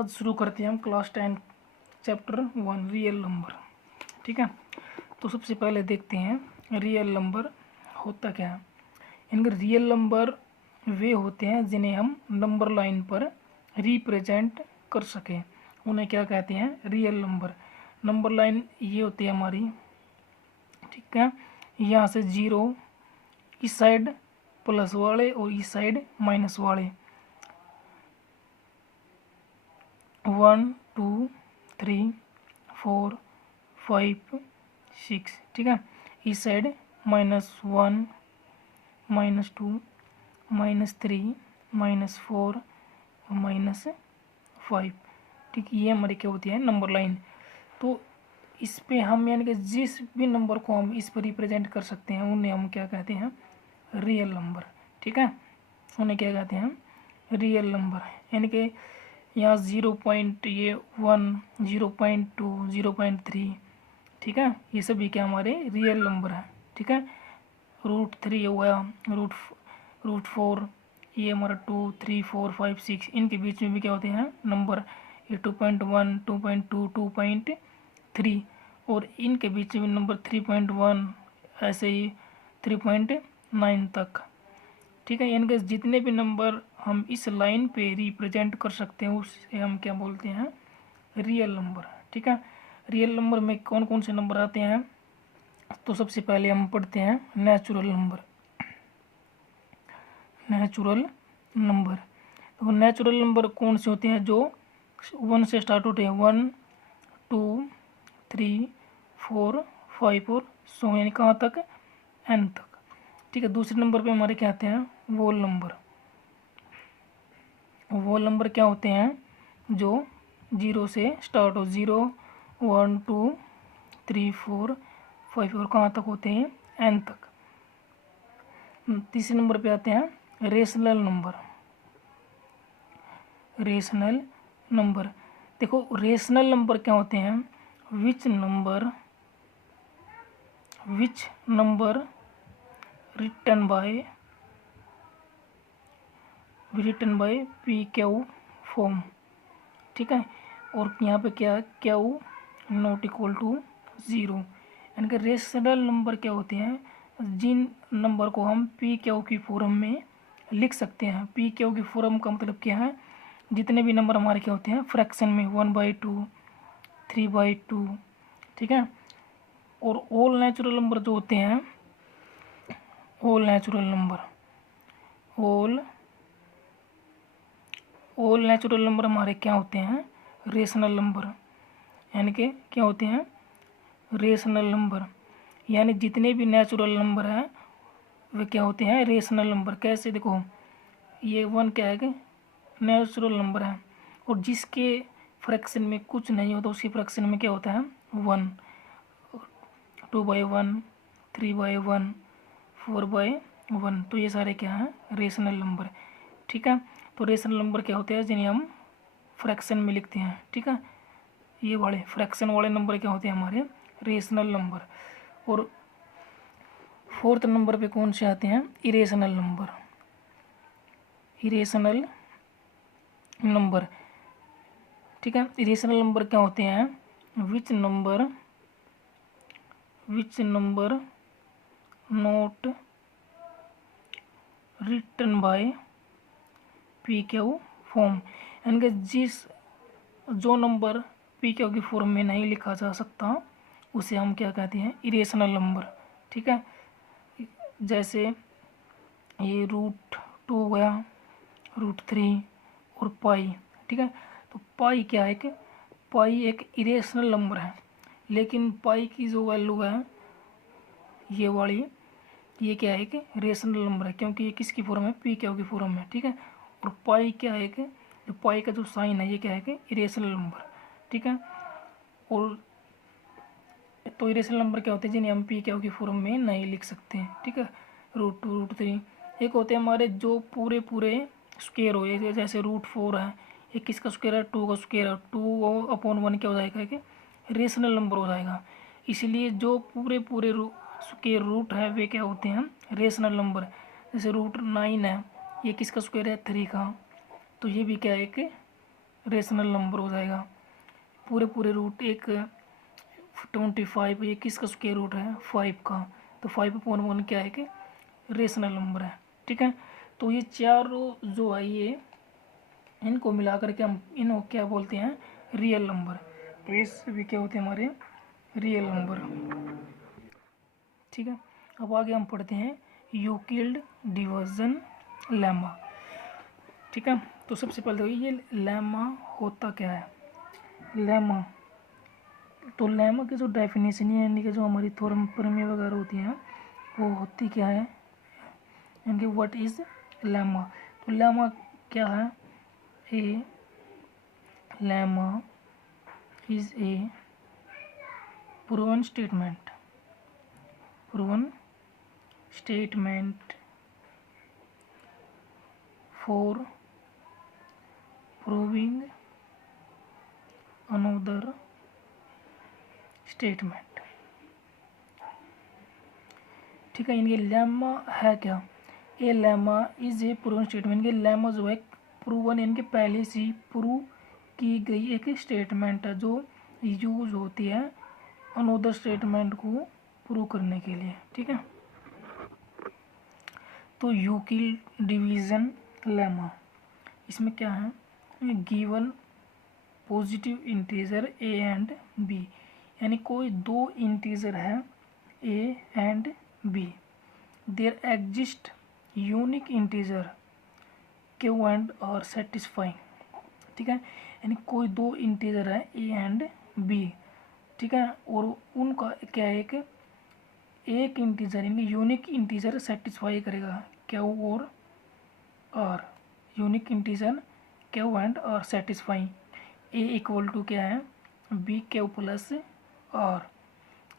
आज शुरू करते हैं हम क्लास 10 चैप्टर 1 रियल नंबर। ठीक है, तो सबसे पहले देखते हैं रियल नंबर होता क्या है। इनके रियल नंबर वे होते हैं जिन्हें हम नंबर लाइन पर रिप्रेजेंट कर सकें, उन्हें क्या कहते हैं, रियल नंबर। नंबर लाइन ये होती है हमारी, ठीक है, यहाँ से 0 इस साइड प्लस वाले और इस साइड माइनस वाले, 1 2 3 4 5 6, ठीक है। इस साइड -1 -2 -3 -4 -5, ठीक। ये हमारी क्या होती है, नंबर लाइन। तो इस पे हम यानी कि जिस भी नंबर को हम इस पर रिप्रेजेंट कर सकते हैं उन्हें हम क्या कहते हैं, रियल नंबर। ठीक है, उन्हें क्या कहते हैं, रियल नंबर। यानी कि यहाँ 0.1 0.2 0.3, ठीक है, ये सभी क्या हमारे रियल नंबर है। ठीक है, √3 हो गया, √4, ये हमारा 2 3 4 5 6, इनके बीच में भी क्या होते हैं नंबर, ये 2.1 2.2 2.3, और इनके बीच में नंबर 3.1, ऐसे ही 3.9 तक। ठीक है, यानी कि जितने भी नंबर हम इस लाइन पे रिप्रेजेंट कर सकते हैं उसे हम क्या बोलते हैं, रियल नंबर। ठीक है, रियल नंबर में कौन कौन से नंबर आते हैं, तो सबसे पहले हम पढ़ते हैं नेचुरल नंबर। नेचुरल नंबर, तो नेचुरल नंबर कौन से होते हैं, जो 1 से स्टार्ट होते हैं, 1 2 3 4 5 और सो, यानी कहाँ तक, n तक। ठीक है, दूसरे नंबर पे हमारे क्या आते हैं, वोल नंबर। वोल नंबर क्या होते हैं, जो 0 से स्टार्ट हो, 0 1 2 3 4 5 और कहाँ तक होते हैं, n तक। तीसरे नंबर पे आते हैं रेशनल नंबर। रेशनल नंबर, देखो रेशनल नंबर क्या होते हैं, which number written by PQ form. ठीक है, और यहाँ पे क्या है, Q नॉट इक्वल टू 0। यानी कि रेशनल नंबर क्या होते हैं, जिन नंबर को हम PQ की फॉर्म में लिख सकते हैं। PQ की फॉर्म का मतलब क्या है, जितने भी नंबर हमारे क्या होते हैं फ्रैक्शन में, 1/2 3/2, ठीक है। और ऑल नेचुरल नंबर जो होते हैं, ऑल नेचुरल नंबर हमारे क्या होते हैं, रेशनल नंबर। यानी कि क्या होते हैं, रेशनल नंबर। यानी जितने भी नेचुरल नंबर हैं वे क्या होते हैं, रेशनल नंबर। कैसे, देखो ये 1 क्या है कि नेचुरल नंबर है, और जिसके फ्रैक्शन में कुछ नहीं होता उसके फ्रैक्शन में क्या होता है, 1, 2/1 3/1 4/1, तो ये सारे क्या हैं, रेशनल नंबर। ठीक है, तो रेशनल नंबर क्या होते हैं, जिन्हें हम फ्रैक्शन में लिखते हैं। ठीक है, ये वाले फ्रैक्शन वाले नंबर क्या होते हैं, हमारे रेशनल नंबर। और फोर्थ नंबर पे कौन से आते हैं, इरेशनल नंबर। इरेशनल नंबर, ठीक है, इरेशनल नंबर क्या होते हैं, which number not written by PQ form. यानी कि जो नंबर PQ की फॉर्म में नहीं लिखा जा सकता उसे हम क्या कहते हैं, इरेशनल नंबर। ठीक है, जैसे ये √2 हो गया, √3 और पाई। ठीक है, तो पाई क्या है, कि पाई एक इरेशनल नंबर है, लेकिन पाई की जो वैल्यू है ये वाली, ये क्या है कि रेशनल नंबर है, क्योंकि ये किसकी फॉर्म है, PQ की फॉर्म है। ठीक है, और पाई क्या है कि जो पाई का जो साइन है ये क्या है कि इरेशनल नंबर। ठीक है, और तो इरेशनल नंबर क्या होते हैं, जिन्हें हम PQ की फॉर्म में नहीं लिख सकते हैं। ठीक है, √2 √3। एक होते हैं हमारे जो पूरे स्क्वायर हो, जैसे √4 है, ये किसका स्क्वायर है, 2 का स्क्वायर है, 2/1 क्या हो जाएगा, कि रेशनल नंबर हो जाएगा। इसलिए जो पूरे स्क्वायर रूट है वे क्या होते हैं, रेशनल नंबर। जैसे √9 है, ये किसका स्क्वायर है, 3 का, तो ये भी क्या है कि रेशनल नंबर हो जाएगा। पूरे पूरे रूट एक 25, ये किसका स्क्वायर रूट है 5 का, तो 5/1 क्या है कि रेशनल नंबर है। ठीक है, तो ये चारों जो है ये इनको मिला करके हम इनको क्या बोलते हैं रियल नंबर। तो ये सभी क्या होते हैं हमारे रियल नंबर। ठीक है, अब आगे हम पढ़ते हैं यूक्लिड डिवीजन लेमा। ठीक है, तो सबसे पहले देखो ये लेमा होता क्या है। लेमा, तो लेमा की जो डेफिनेशन है यानी कि जो हमारी थ्योरम प्रमेय वगैरह होती हैं वो होती क्या है, यानी कि व्हाट इज लेमा। तो लेमा क्या है, a lemma is a proven statement, proven statement for proving another statement. ठीक है, इनके लेमा है क्या, a lemma is a proven statement. के लेमा जो है प्रूवन इनके पहले से ही प्रूव की गई एक स्टेटमेंट है जो यूज होती है अनदर स्टेटमेंट को प्रूव करने के लिए। ठीक है, तो यूक्लिड डिवीजन लेमा इसमें क्या है, given positive integer A and B, यानी कोई दो इंटीजर है A and B, there exist unique integer Q and R satisfying. ठीक है, यानी कोई दो इंटीजर है ए एंड बी। ठीक है, और उनका क्या है कि एक इंटीजर यानी यूनिक इंटीजर सेटिस्फाई करेगा क्यू और R, unique integer Q and R satisfying. A equal to क्या है B Q plus R,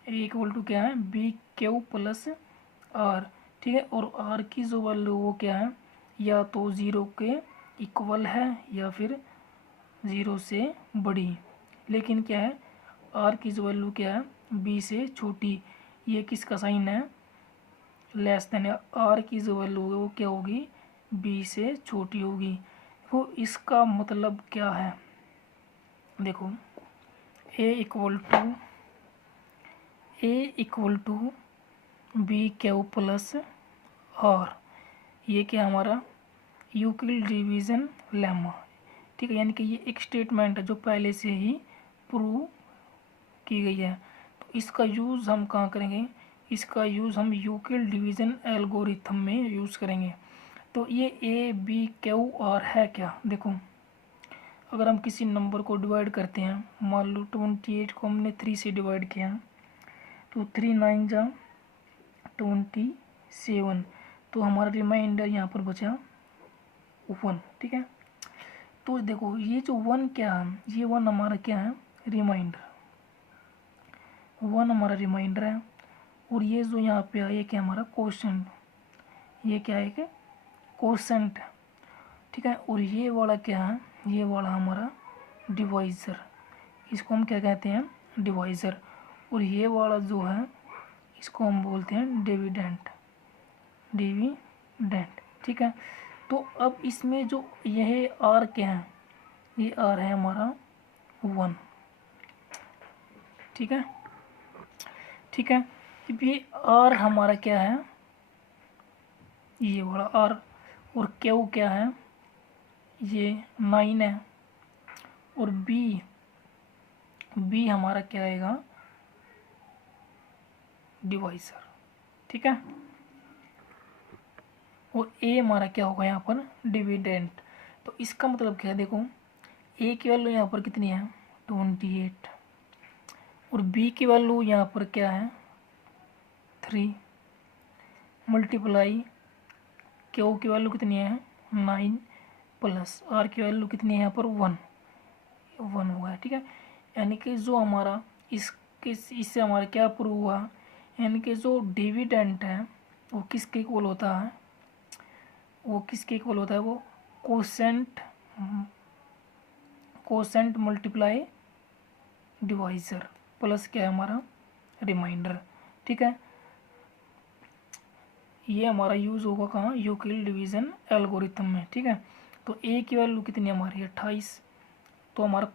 A equal to क्या है बी क्यू प्लस आर। ठीक है, और आर की जो वैल्यू वो क्या है या तो 0 के इक्वल है या फिर 0 से बड़ी, लेकिन क्या है आर की जो वैल्यू क्या है बी से छोटी। ये किसका साइन है लेस देन, आर की जो वैल्यू है वो क्या होगी बी से छोटी होगी। तो इसका मतलब क्या है, देखो A equal to B Q plus R, ये क्या हमारा यूक्लिड डिवीजन लेमा। ठीक है, यानी कि ये एक स्टेटमेंट है जो पहले से ही प्रूव की गई है। तो इसका यूज़ हम कहाँ करेंगे, इसका यूज़ हम यूक्लिड डिवीजन एल्गोरिथम में यूज़ करेंगे। तो ये ए बी क्यू आर है क्या, देखो अगर हम किसी नंबर को डिवाइड करते हैं, मान लो 28 को हमने 3 से डिवाइड किया, तो 3 9 जा 27, तो हमारा रिमाइंडर यहाँ पर बचा 1। ठीक है, तो देखो ये जो 1 क्या है, ये 1 हमारा क्या है रिमाइंडर, 1 हमारा रिमाइंडर है। और ये जो यहाँ पे है ये क्या हमारा क्वोशंट, ये क्या है कि क्वोशंट। ठीक है, और ये वाला क्या है, ये वाला हमारा डिवाइज़र, इसको हम क्या कहते हैं डिवाइज़र। और ये वाला जो है इसको हम बोलते हैं डिविडेंट, डिविडेंट। ठीक है, तो अब इसमें जो यह आर क्या है, ये आर है हमारा 1। ठीक है, ठीक है, अब ये आर हमारा क्या है ये वाला आर, और क्यू क्या है ये 9 है, और बी हमारा क्या आएगा डिवाइज़र। ठीक है, और ए हमारा क्या होगा यहाँ पर डिविडेंट। तो इसका मतलब क्या है, देखो ए की वैल्यू यहाँ पर कितनी है 28, और बी की वैल्यू यहाँ पर क्या है 3, मल्टीप्लाई क्यू की वैल्यू कितनी है 9, प्लस आर की वैल्यू कितनी है यहाँ पर 1 हुआ है। ठीक है, यानी कि जो हमारा इससे हमारा क्या प्रूव हुआ, यानी कि जो डिविडेंट है वो किसके इक्वल होता है, वो किसके इक्वल होता है, वो कोसेंट मल्टीप्लाई डिवाइज़र प्लस क्या है हमारा रिमाइंडर। ठीक है, ये हमारा यूज़ होगा कहाँ यूक्लिड डिवीजन एल्गोरिथम में। ठीक है, तो ए की वैल्यू कितनी हमारी 28, तो हमारा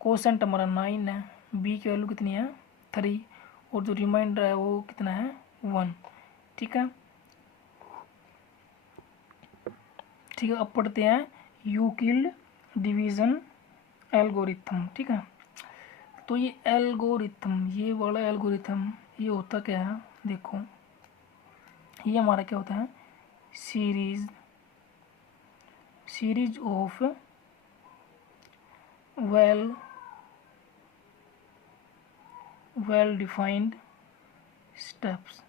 कोसेंट हमारा 9 है, बी की वैल्यू कितनी है 3, और जो रिमाइंडर है वो कितना है 1। ठीक है, ठीक है। अब पढ़ते हैं यूक्लिड डिवीज़न एल्गोरिथम। ठीक है, तो ये एल्गोरिथम, ये वाला एल्गोरिथम ये होता क्या है, देखो ये हमारा क्या होता है, series of well defined steps.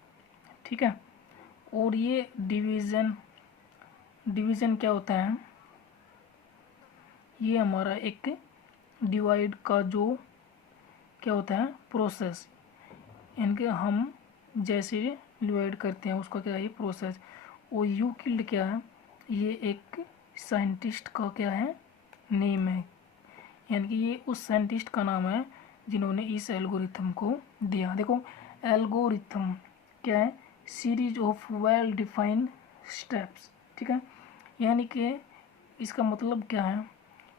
ठीक है, और ये डिवीज़न क्या होता है, ये हमारा एक डिवाइड का जो क्या होता है प्रोसेस, इनके हम जैसे डिवाइड करते हैं उसका क्या है ये प्रोसेस। और यूक्लिड क्या है, ये एक साइंटिस्ट का क्या है नेम है, यानी कि ये उस साइंटिस्ट का नाम है जिन्होंने इस एल्गोरिथम को दिया। देखो एल्गोरिथम क्या है, series of well defined steps. ठीक है, यानी कि इसका मतलब क्या है,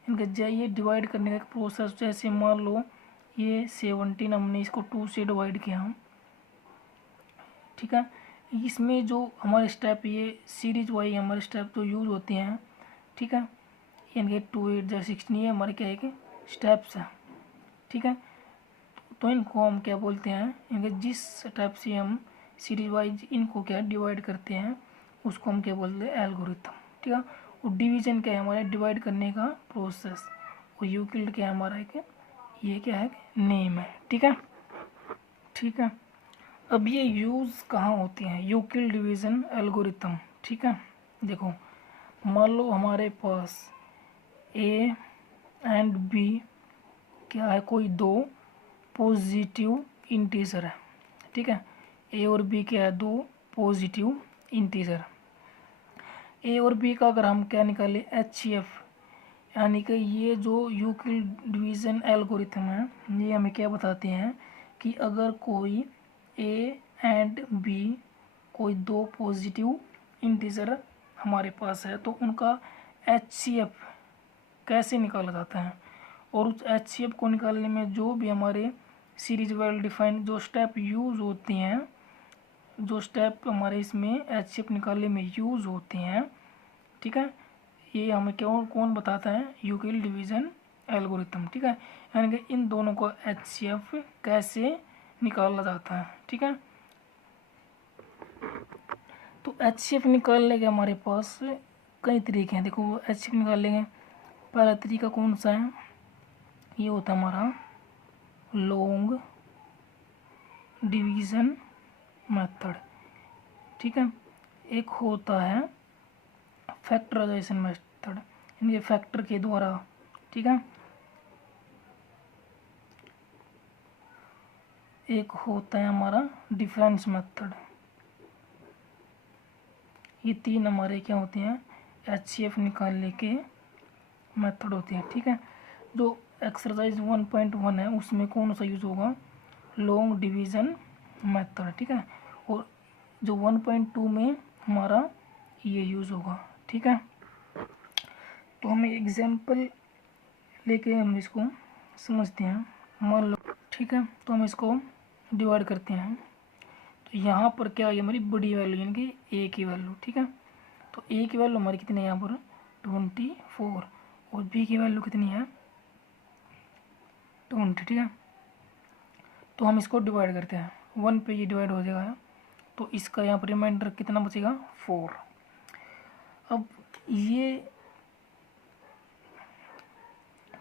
इनका ये डिवाइड करने का एक प्रोसेस, जैसे मान लो ये 17 हमने इसको 2 से डिवाइड किया। ठीक है, इसमें जो हमारे स्टेप ये सीरीज वाइज हमारे स्टेप जो यूज़ होते हैं। ठीक है, यानी 2 8 16 ये हमारे क्या है कि स्टेप्स हैं। ठीक है, तो इनको हम क्या बोलते हैं, इनके जिस स्टेप से हम सीरीज वाइज इनको क्या डिवाइड करते हैं उसको हम क्या बोलते हैं एल्गोरिथम। ठीक है, और डिवीजन क्या है हमारे डिवाइड करने का प्रोसेस, और यूक्लिड क्या है हमारा एक ये क्या है नेम है। ठीक है, ठीक है। अब ये यूज़ कहाँ होती हैं यूक्लिड डिवीज़न एल्गोरिथम। ठीक है, देखो मान लो हमारे पास ए एंड बी क्या है, कोई दो पॉजिटिव इंटीजर है। ठीक है, ए और बी क्या है, दो पॉजिटिव इंटीजर। ए और बी का अगर हम क्या निकालें एचसीएफ, यानी कि ये जो यूक्लिड डिवीज़न एल्गोरिथम है ये हमें क्या बताते हैं कि अगर कोई ए एंड बी कोई दो पॉजिटिव इंटीजर हमारे पास है तो उनका एचसीएफ कैसे निकाला जाता है, और उस एचसीएफ को निकालने में जो भी हमारे सीरीज वेल डिफाइंड जो स्टेप यूज़ होती हैं, जो स्टेप हमारे इसमें एचसीएफ निकालने में यूज़ होते हैं। ठीक है, ये हमें कौन बताता है यूक्लिड डिवीज़न एल्गोरिथम। ठीक है, यानी कि इन दोनों को एचसीएफ कैसे निकाला जाता है। ठीक है, तो एचसीएफ निकालने के हमारे पास कई तरीके हैं। देखो एचसीएफ निकालेंगे, पहला तरीका कौन सा है, ये होता है हमारा लॉन्ग डिवीज़न मेथड। ठीक है, एक होता है फैक्टराइजेशन मेथड, यानी फैक्टर के द्वारा। ठीक है, एक होता है हमारा डिफरेंस मेथड। ये तीन हमारे क्या होते हैं एचसीएफ निकालने के मेथड होते हैं। ठीक है, जो एक्सरसाइज 1.1 है उसमें कौन सा यूज़ होगा, लॉन्ग डिवीज़न मेथड। ठीक है, और जो 1.2 में हमारा ये यूज़ होगा। ठीक है, तो हम एग्जाम्पल लेके हम इसको समझते हैं। मान लो, ठीक है, तो हम इसको डिवाइड करते हैं। तो यहाँ पर क्या है हमारी बड़ी वैल्यू यानी कि ए की वैल्यू। ठीक है, तो ए की वैल्यू हमारी कितनी है यहाँ पर 24, और बी की वैल्यू कितनी है 20। ठीक है, तो हम इसको डिवाइड करते हैं, 1 पे ये डिवाइड हो जाएगा, तो इसका यहाँ पर रिमाइंडर कितना बचेगा 4। अब ये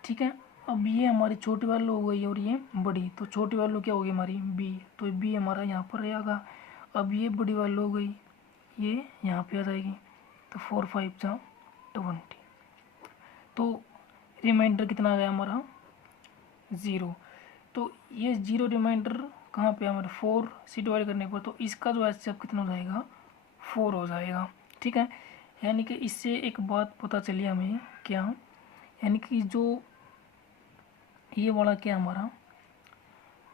ठीक है, अब ये हमारी छोटी वैल्यू हो गई और ये बड़ी, तो छोटी वैल्यू क्या होगी हमारी बी, तो बी हमारा यहाँ पर रहेगा। अब ये बड़ी वैल्यू हो गई, ये यहाँ पे आ जाएगी, तो 4 5 जा 20, तो रिमाइंडर कितना आ गया हमारा 0। तो ये 0 रिमाइंडर कहाँ पे हमारे 4 से डिवाइड करने पर, तो इसका जो एचसीएफ कितना हो जाएगा 4 हो जाएगा। ठीक है, यानी कि इससे एक बात पता चली हमें क्या, यानी कि जो ये वाला क्या हमारा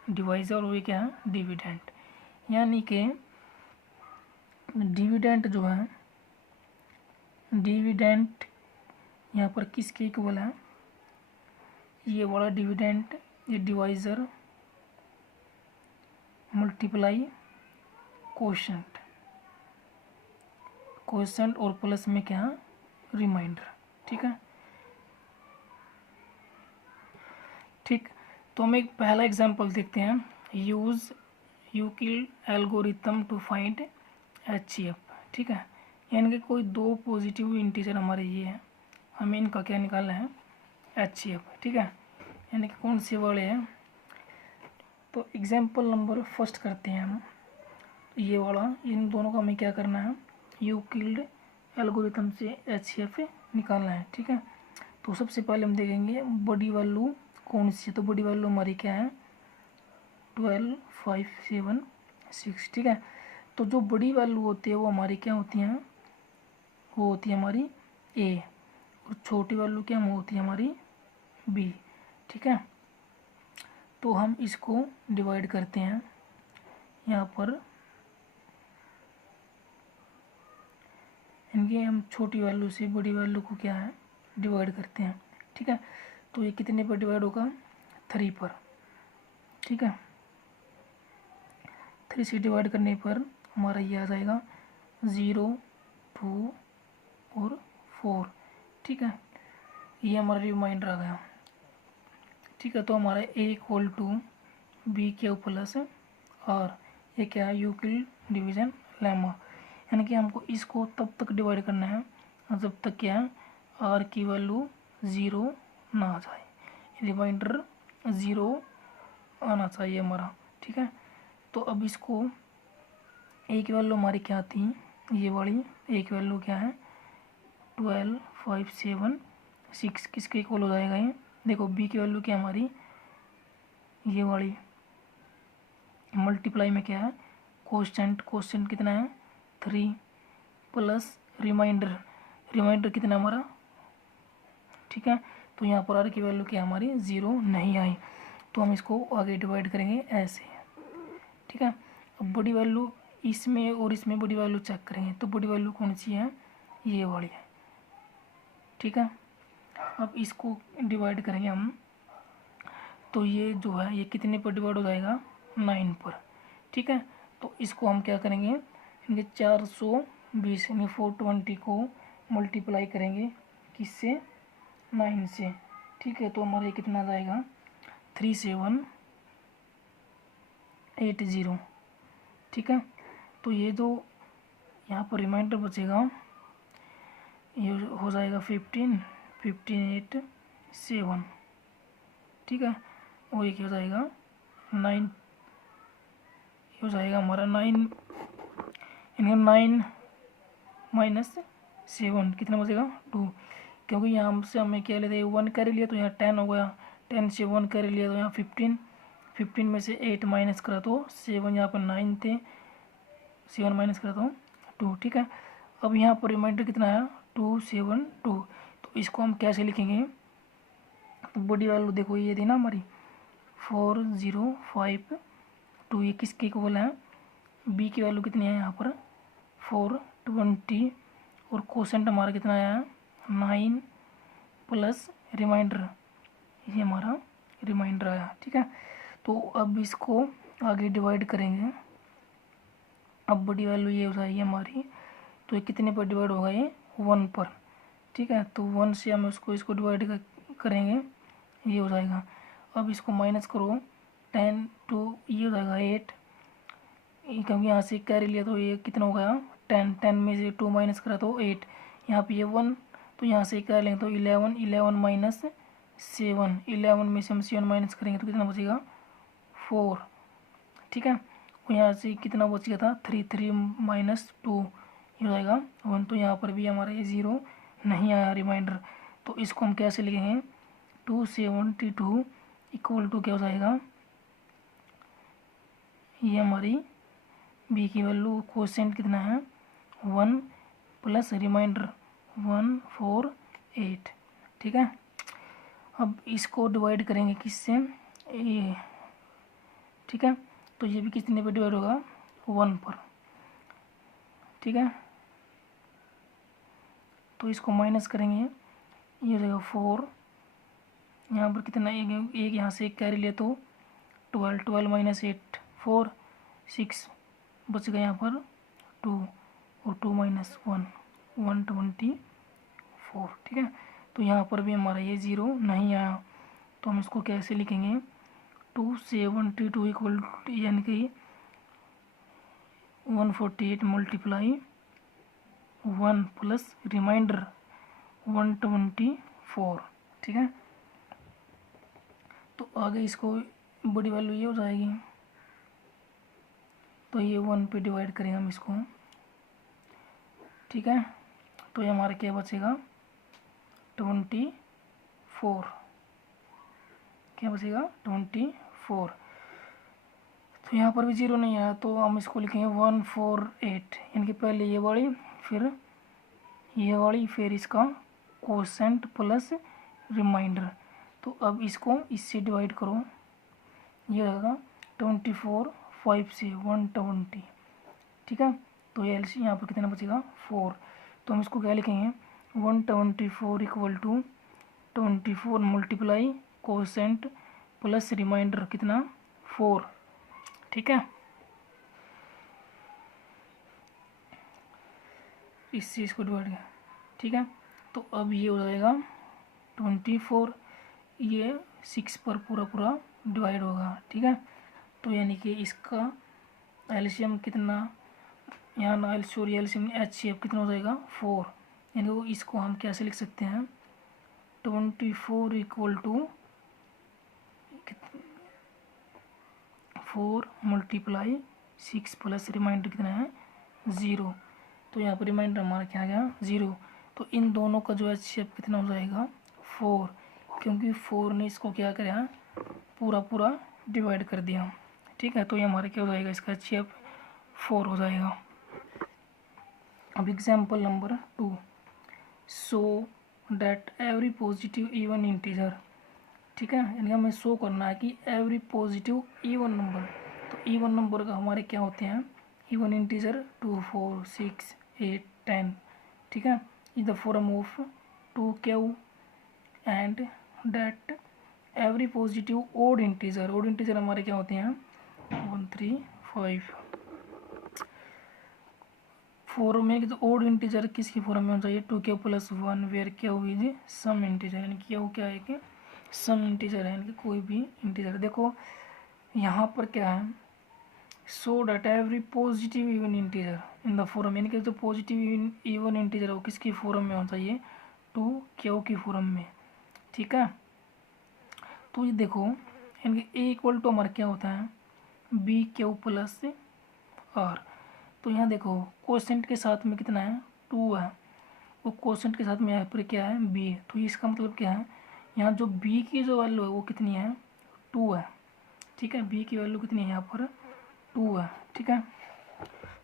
डिवाइजर और ये क्या है डिविडेंट, यानी कि डिविडेंट जो है डिविडेंट यहाँ पर किसके इक्वल है, ये वाला डिविडेंड, ये डिवाइज़र, मल्टीप्लाई कोशेंट, कोशेंट और प्लस में क्या है, रिमाइंडर। ठीक है, ठीक। तो हम एक पहला एग्जांपल देखते हैं। Use Euclid algorithm to find HCF। ठीक है, यानी कि कोई दो पॉजिटिव इंटीजर हमारे ये हैं, हमें इनका क्या निकालना है, HCF। ठीक है, यानी कि कौन से वाले हैं। तो एग्जांपल नंबर फर्स्ट करते हैं हम। ये वाला, इन दोनों का हमें क्या करना है, यूक्लिड एल्गोरिथम से HCF निकालना है। ठीक है, तो सबसे पहले हम देखेंगे बड़ी वैल्यू कौन सी है। तो बड़ी वैल्यू हमारी क्या है, 12, 5, 7, 6। ठीक है, तो जो बड़ी वैल्यू होती है वो हमारी क्या होती हैं, वो होती है हमारी A, और छोटी वैल्यू क्या होती है हमारी B। ठीक है, तो हम इसको डिवाइड करते हैं यहाँ पर, इनके हम छोटी वैल्यू से बड़ी वैल्यू को क्या है, डिवाइड करते हैं। ठीक है, तो ये कितने पर डिवाइड होगा, 3 पर। ठीक है, 3 से डिवाइड करने पर हमारा ये आ जाएगा 0, 2 और 4। ठीक है, ये हमारा रिमाइंडर आ गया। ठीक है, तो हमारा A equal to BQ plus R, ये क्या है, यूक्लिड डिवीजन लेमा। यानी कि हमको इसको तब तक डिवाइड करना है जब तक क्या है, R की वैल्यू 0 ना आ जाए, रिमाइंडर 0 आना चाहिए हमारा। ठीक है, तो अब इसको A की वैल्यू हमारी क्या थी, ये वाली A की वैल्यू क्या है, 12, 5, 7, 6 किसके इक्वल हो जाएगा ये, देखो B की वैल्यू क्या हमारी, ये वाली मल्टीप्लाई में क्या है, कोशेंट, कोशेंट कितना है, 3 प्लस रिमाइंडर, रिमाइंडर कितना हमारा। ठीक है, तो यहाँ पर R की वैल्यू क्या हमारी 0 नहीं आई, तो हम इसको आगे डिवाइड करेंगे ऐसे। ठीक है, अब बड़ी वैल्यू इसमें और इसमें बड़ी वैल्यू चेक करेंगे, तो बड़ी वैल्यू कौन सी है, ये वाली है। ठीक है, अब इसको डिवाइड करेंगे हम, तो ये जो है ये कितने पर डिवाइड हो जाएगा, 9 पर। ठीक है, तो इसको हम क्या करेंगे, इनके 420 यानी 420 को मल्टीप्लाई करेंगे किससे, 9 से। ठीक है, तो हमारा ये कितना आ जाएगा, 3780। ठीक है, तो ये जो यहाँ पर रिमाइंडर बचेगा ये हो जाएगा 15, 15, 8, 7। ठीक है, और ये क्या हो जाएगा 9, ये हो जाएगा हमारा 9, इनका 9 माइनस 7 कितना बचेगा, 2, क्योंकि यहाँ से हमें क्या लेते हैं, 1 कैरी लिया तो यहाँ 10 हो गया, 10 से 1 कैरी लिया तो यहाँ 15, 15 में से 8 माइनस करा तो 7, यहाँ पर 9 थे, 7 माइनस करा तो 2। ठीक है, अब यहाँ पर रिमाइंडर कितना आया, 272। तो इसको हम कैसे लिखेंगे, तो बड़ी वैल्यू देखो ये थी ना हमारी 4052, ये किसके इक्वल है, B की वैल्यू कितनी है यहाँ पर 420, और कोसेंट हमारा कितना आया है 9 प्लस रिमाइंडर, ये हमारा रिमाइंडर आया। ठीक है, तो अब इसको आगे डिवाइड करेंगे, अब बड़ी वैल्यू ये हो जाएगी हमारी, तो ये कितने पर डिवाइड होगा, ये 1 पर। ठीक है, तो 1 से हम इसको डिवाइड करेंगे, ये हो जाएगा। अब इसको माइनस करो, 10 टू ये हो जाएगा 8, क्योंकि यहाँ से कैरी लिया तो ये कितना हो गया 10, 10 में से 2 माइनस करा तो 8, यहाँ पे ये 1, तो यहाँ से क्या लेंगे तो 11, 11 माइनस 7, 11 में से हम 7 माइनस करेंगे तो कितना बचेगा 4। ठीक है, और यहाँ से कितना बच गया था 3, 3 माइनस 2 ये हो जाएगा 1, तो यहाँ पर भी हमारा ये 0 नहीं आया रिमाइंडर, तो इसको हम कैसे लिखेंगे, 272 इक्वल टू क्या हो जाएगा, ये हमारी B की वैल्यू कोसेंट कितना है 1 प्लस रिमाइंडर 148। ठीक है, अब इसको डिवाइड करेंगे किससे, ये। ठीक है, तो ये भी कितने पर डिवाइड होगा 1 पर। ठीक है, तो इसको माइनस करेंगे, ये हो जाएगा 4, यहाँ पर कितना, एक एक यहाँ से एक कैरी ले तो 12, 12 माइनस 8 4, 6 बच गया यहाँ पर 2, और 2 माइनस 1 124। ठीक है, तो यहाँ पर भी हमारा ये 0 नहीं आया, तो हम इसको कैसे लिखेंगे, 272 इक्वल यानी कि 148 मल्टीप्लाई 1 प्लस रिमाइंडर 124। ठीक है, तो आगे इसको बड़ी वैल्यू ये हो जाएगी, तो ये 1 पे डिवाइड करेंगे हम इसको। ठीक है, तो ये हमारा क्या बचेगा 24, क्या बचेगा 24। तो यहाँ पर भी 0 नहीं आया, तो हम इसको लिखेंगे 148, यानी कि पहले ये वाली फिर ये वाली फिर इसका कोसेंट प्लस रिमाइंडर। तो अब इसको इससे डिवाइड करो, ये रहेगा 24, 5 से 120। ठीक है, तो ये एलसी यहाँ पर कितना बचेगा 4, तो हम इसको क्या लिखेंगे 124 equal to 24 multiply quotient plus remainder कितना 4। ठीक है, इससे इसको डिवाइड किया। ठीक है, तो अब ये हो जाएगा 24, ये 6 पर पूरा पूरा डिवाइड होगा। ठीक है, तो यानी कि इसका एलसीएम कितना, यहाँ ना सॉरी एलसीएम एचसीएफ कितना हो जाएगा 4, यानी वो इसको हम कैसे लिख सकते हैं 24 equal to 4 multiply 6 plus remainder कितना है 0, तो यहाँ पर रिमाइंडर हमारा क्या आ गया 0। तो इन दोनों का जो एचसीएफ कितना हो जाएगा 4, क्योंकि 4 ने इसको क्या किया पूरा पूरा डिवाइड कर दिया। ठीक है, तो ये हमारा क्या हो जाएगा, इसका एचसीएफ 4 हो जाएगा। अब example number 2, show that every positive even integer. ठीक है, यानी हमें शो करना है कि एवरी पॉजिटिव इवन नंबर, तो इवन नंबर का हमारे क्या होते हैं इवन इंटीजर 2, 4, 6, 8, 10। ठीक है, is the form of 2q and that every positive odd integer हमारे क्या होते हैं 1, 3, 5। फॉर्म में तो ओड इंटीजर किसकी फॉर्म में होना चाहिए 2q plus 1 where Q is some integer, यानी क्यू क्या है कि सम इंटीजर है, यानी कि कोई भी इंटीजर। देखो यहाँ पर क्या है so that every positive even integer in the form, यानी कि जो पॉजिटिव इवन इंटीजर है वो किसकी फॉर्म में होना चाहिए 2q की फॉर्म में। ठीक है, तो ये देखो यानी कि ए इक्वल टू हमारा क्या होता है बी क्यू प्लस आर। तो यहाँ देखो कोसेंट के साथ में कितना है 2 है, वो कोसेंट के साथ में यहाँ पर क्या है बी है, तो इसका मतलब क्या है यहाँ जो बी की जो वैल्यू है वो कितनी है 2 है। ठीक है, बी की वैल्यू कितनी है यहाँ पर 2 है। ठीक है,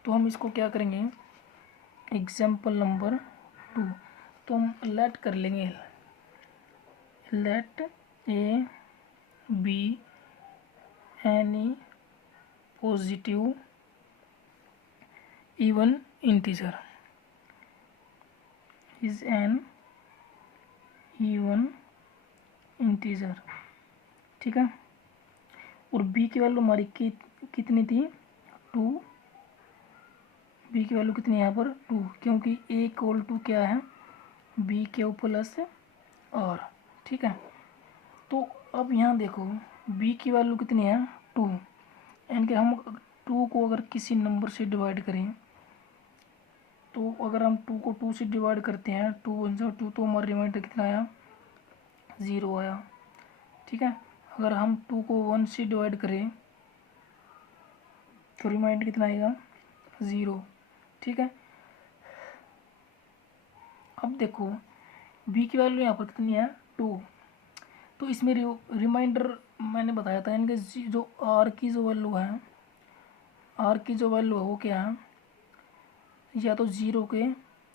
तो हम इसको क्या करेंगे एग्जाम्पल नंबर 2, तो हम लेट कर लेंगे let A be any positive even integer is an even integer. ठीक है, और बी की वैल्यू हमारी कितनी थी 2, बी की वैल्यू कितनी है यहाँ पर 2, क्योंकि ए इक्वल टू क्या है बी क्यू प्लस आर। ठीक है, तो अब यहाँ देखो बी की वैल्यू कितनी है 2, यानी कि हम 2 को अगर किसी नंबर से डिवाइड करें, तो अगर हम 2 को 2 से डिवाइड करते हैं 2 1 से 2, तो हमारा रिमाइंडर कितना आया 0 आया। ठीक है, अगर हम 2 को 1 से डिवाइड करें तो रिमाइंडर कितना आएगा 0। ठीक है, अब देखो बी की वैल्यू यहाँ पर कितनी है 2, तो इसमें रिमाइंडर मैंने बताया था इनके जो आर की जो वैल्यू है आर की जो वैल्यू है वो क्या है या तो 0 के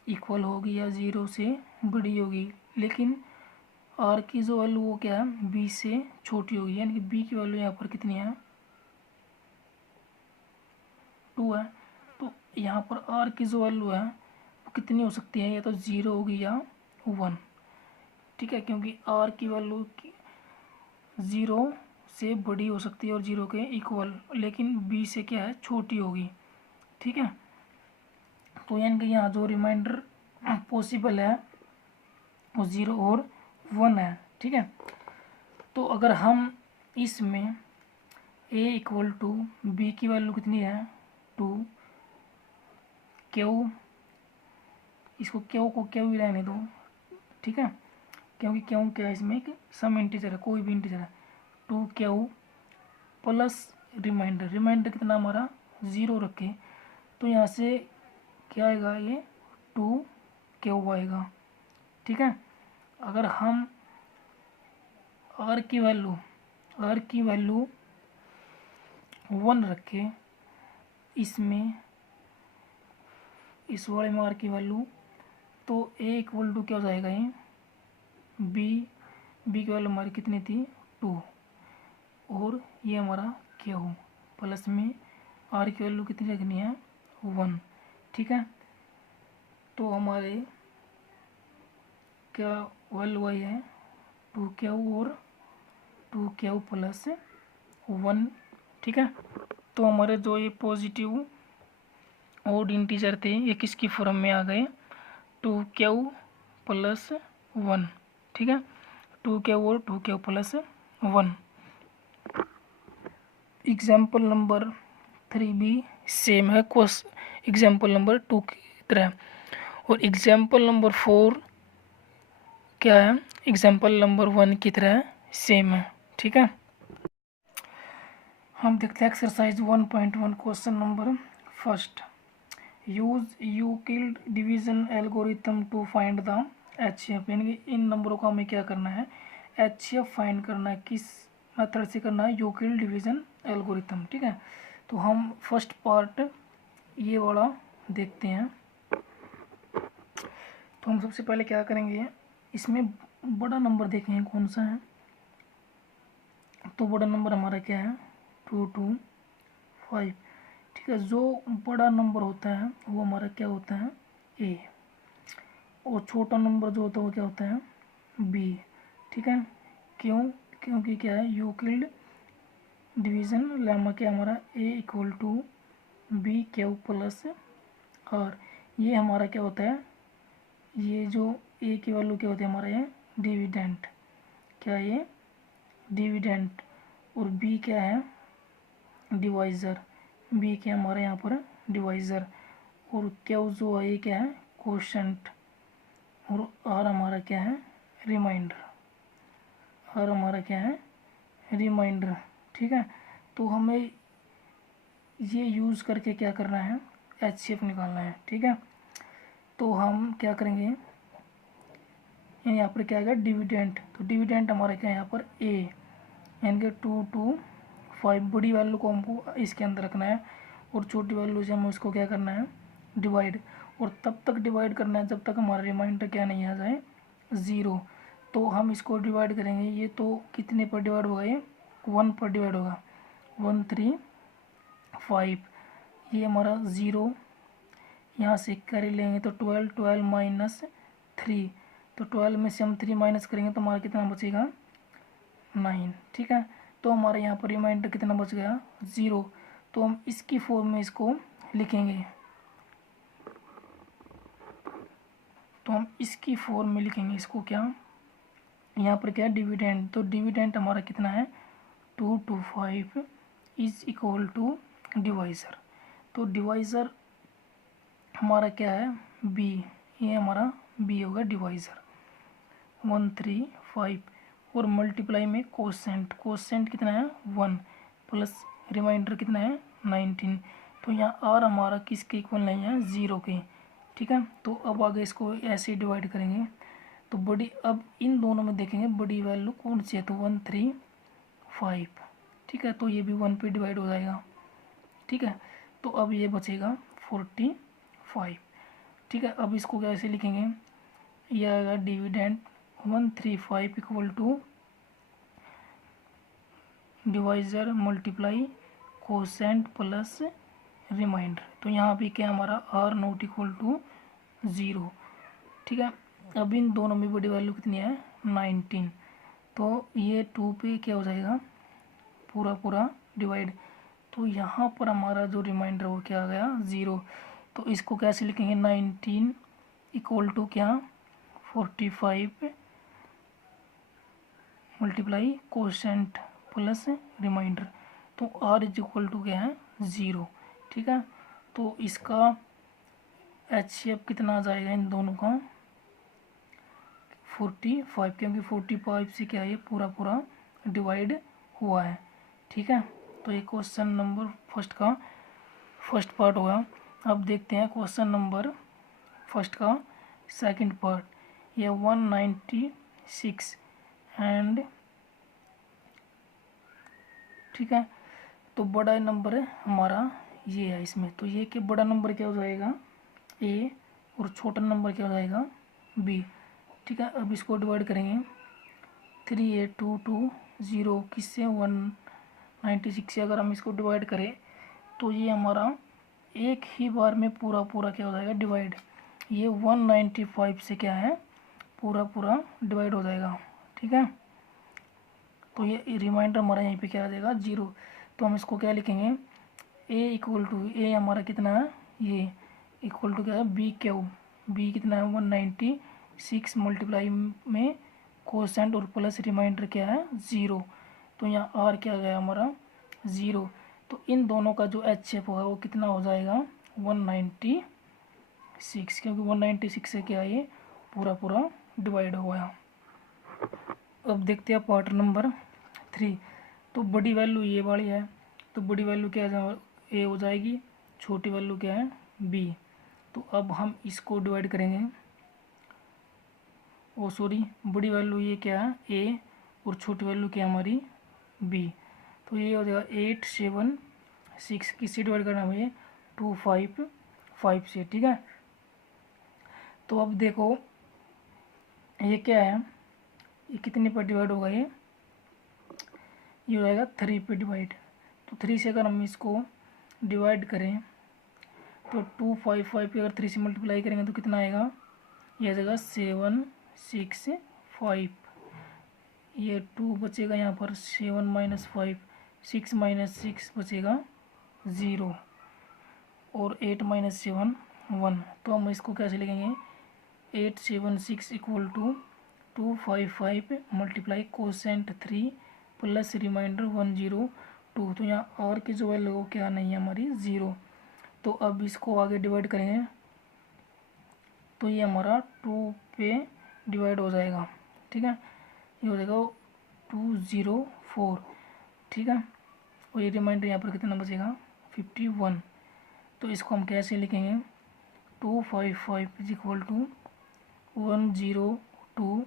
इक्वल होगी या 0 से बड़ी होगी, लेकिन आर की जो वैल्यू वो क्या है बी से छोटी होगी, यानी कि बी की वैल्यू यहाँ पर कितनी है 2 है। तो यहाँ पर आर की जो वैल्यू है वो कितनी हो सकती है या तो 0 होगी या 1। ठीक है, क्योंकि आर की वैल्यू ज़ीरो से बड़ी हो सकती है और ज़ीरो के इक्वल, लेकिन बी से क्या है, छोटी होगी। ठीक है, तो यानी कि यहाँ जो रिमाइंडर पॉसिबल है वो 0 और 1 है। ठीक है, तो अगर हम इसमें a इक्वल टू बी की वैल्यू कितनी है 2, क्यू, इसको क्यू को क्यू ही रहने दो। ठीक है, क्योंकि क्यू क्या है, इसमें एक सम इंटीजर है, कोई भी इंटीजर है। 2 क्यू प्लस रिमाइंडर, रिमाइंडर कितना हमारा 0 रखे, तो यहाँ से क्या आएगा, ये 2 क्यू आएगा। ठीक है, अगर हम आर की वैल्यू 1 रखे, इसमें इस वाले में आर की वैल्यू, तो ए इक्वल टू क्या हो जाएगा, ये बी की वैल्यू हमारी कितनी थी 2, और ये हमारा क्यू प्लस में आर की वैल्यू कितनी रखनी है 1। ठीक है, तो हमारे क्या वैल्यू आई है 2 क्यू और 2 क्यू प्लस 1। ठीक है, तो हमारे जो ये पॉजिटिव ओड इंटीजर थे ये किसकी फॉर्म में आ गए, 2 क्यू प्लस 1। ठीक है, 2 क्यू और 2 क्यू प्लस 1। एग्जाम्पल नंबर 3 भी सेम है एग्जाम्पल नंबर 2 की तरह, और एग्जाम्पल नंबर 4 क्या है, एग्जाम्पल नंबर 1 की तरह सेम है। ठीक है, हम देखते हैं exercise 1.1 question number first. Use Euclid division algorithm to find the HCF, यानी कि इन नंबरों का हमें क्या करना है, एचसीएफ फाइंड करना है। किस मेथड से करना है, यूक्लिड डिवीजन एल्गोरिथम। ठीक है, तो हम फर्स्ट पार्ट ये वाला देखते हैं। तो हम सबसे पहले क्या करेंगे, इसमें बड़ा नंबर देखेंगे कौन सा है, तो बड़ा नंबर हमारा क्या है 2 2 5। ठीक है, जो बड़ा नंबर होता है वो हमारा क्या होता है ए, और छोटा नंबर जो होता है वो क्या होता है बी। ठीक है, क्यों, क्योंकि क्या है यूक्लिड डिवीजन लेमा क्या हमारा A equal to B Q plus R, ये हमारा क्या होता है, ये जो ए की वैल्यू क्या होती है हमारा ये डिविडेंट, क्या ये डिविडेंट, और बी क्या है डिवाइज़र, बी क्या हमारे यहाँ पर डिवाइज़र, और क्यू जो है ये क्या है कोशेंट, और आर हमारा क्या है रिमाइंडर, आर हमारा क्या है रिमाइंडर। ठीक है, तो हमें ये यूज़ करके क्या करना है, एचसीएफ निकालना है। ठीक है, तो हम क्या करेंगे, यहाँ पर क्या आएगा डिविडेंट, तो डिविडेंट हमारा क्या है यहाँ पर ए, यानी कि 2 2 5, बड़ी वैल्यू को हमको इसके अंदर रखना है, और छोटी वैल्यू से हमें उसको क्या करना है डिवाइड, और तब तक डिवाइड करना है जब तक हमारा रिमाइंडर क्या नहीं आ जाए 0। तो हम इसको डिवाइड करेंगे, ये तो कितने पर डिवाइड होगा, ये 1 पर डिवाइड होगा, 1 3 5, ये हमारा 0, यहाँ से कैरी लेंगे तो 12 12 माइनस 3, तो 12 में से हम 3 माइनस करेंगे तो हमारा कितना बचेगा 9। ठीक है, तो हमारे यहाँ पर रिमाइंडर कितना बच गया 0, तो हम इसकी फॉर्म में इसको लिखेंगे, तो हम इसकी फॉर्म में लिखेंगे इसको, क्या यहाँ पर क्या है डिविडेंट, तो डिविडेंट हमारा कितना है 2 2 5 इज इक्वल टू डिवाइज़र, तो डिवाइज़र हमारा क्या है बी, ये हमारा बी होगा डिवाइज़र 1 3 5, और मल्टीप्लाई में कोसेंट, कोसेंट कितना है 1 प्लस रिमाइंडर कितना है 19, तो यहाँ आर हमारा किसके इक्वल नहीं है 0 के। ठीक है, तो अब आगे इसको ऐसे डिवाइड करेंगे, तो बड़ी, अब इन दोनों में देखेंगे बड़ी वैल्यू कौन सी है, तो 1 3 5। ठीक है, तो ये भी 1 पे डिवाइड हो जाएगा। ठीक है, तो अब ये बचेगा 45। ठीक है, अब इसको कैसे लिखेंगे, यह आएगा dividend 135 equal to divisor multiply quotient plus remainder, तो यहाँ भी क्या हमारा आर नॉट इक्वल टू 0। ठीक है, अब इन दोनों में बड़ी वैल्यू कितनी है 19, तो ये 2 पे क्या हो जाएगा, पूरा पूरा डिवाइड। तो यहाँ पर हमारा जो रिमाइंडर वो क्या आ गया, 0। तो इसको कैसे लिखेंगे, 19 इक्वल टू क्या, 45 मल्टीप्लाई कोशेंट प्लस रिमाइंडर। तो r इज इक्वल टू क्या है, 0। ठीक है, तो इसका HCF कितना आ जाएगा इन दोनों का, 45, क्योंकि 45 से क्या है, पूरा पूरा डिवाइड हुआ है। ठीक है, तो ये क्वेश्चन नंबर फर्स्ट का फर्स्ट पार्ट होगा। अब देखते हैं क्वेश्चन नंबर फर्स्ट का सेकंड पार्ट। ये 196 एंड, ठीक है, तो बड़ा नंबर हमारा ये है इसमें। तो ये कि बड़ा नंबर क्या हो जाएगा, A, और छोटा नंबर क्या हो जाएगा, B। ठीक है, अब इसको डिवाइड करेंगे, 3822 किससे, 196 से अगर हम इसको डिवाइड करें तो ये हमारा एक ही बार में पूरा पूरा क्या हो जाएगा, डिवाइड। ये 195 से क्या है, पूरा पूरा डिवाइड हो जाएगा। ठीक है, तो ये रिमाइंडर हमारा यहीं पे क्या आ जाएगा, 0। तो हम इसको क्या लिखेंगे, A इक्वल टू, A हमारा कितना है, ये इक्वल टू क्या है, B कितना है, 196 मल्टीप्लाई में कोसेंट और प्लस रिमाइंडर क्या है, 0। तो यहाँ R क्या गया हमारा, 0। तो इन दोनों का जो HCF होगा वो कितना हो जाएगा, 196, क्योंकि 196 से क्या है, ये पूरा पूरा डिवाइड हो गया। अब देखते हैं पार्ट नंबर 3। तो बड़ी वैल्यू ये वाली है, तो बड़ी वैल्यू क्या A हो जाएगी, छोटी वैल्यू क्या है, B। तो अब हम इसको डिवाइड करेंगे, ओ सॉरी, बड़ी वैल्यू ये क्या है, A, और छोटी वैल्यू क्या हमारी, B। तो ये हो जाएगा 876, किससे डिवाइड करना है, 255 से। ठीक है, तो अब देखो ये क्या है, ये कितने पर डिवाइड होगा, ये हो जाएगा 3 पे डिवाइड। तो 3 से अगर हम इसको डिवाइड करें तो 255 पे अगर 3 से मल्टीप्लाई करेंगे तो कितना आएगा, ये आ जाएगा 765। ये 2 बचेगा यहाँ पर, 7 माइनस 5, 6 माइनस 6 बचेगा 0, और 8 माइनस 7 1। तो हम इसको कैसे लिखेंगे, 876 equal to 255 multiply quotient 3 plus remainder 102। तो यहाँ R की जो वैल्यू वो क्या नहीं है हमारी, 0। तो अब इसको आगे डिवाइड करेंगे तो ये हमारा 2 पे डिवाइड हो जाएगा। ठीक है, ये हो जाएगा 204। ठीक है, और ये रिमाइंडर यहाँ पर कितना बचेगा, 51। तो इसको हम कैसे लिखेंगे, 255 is equal to 102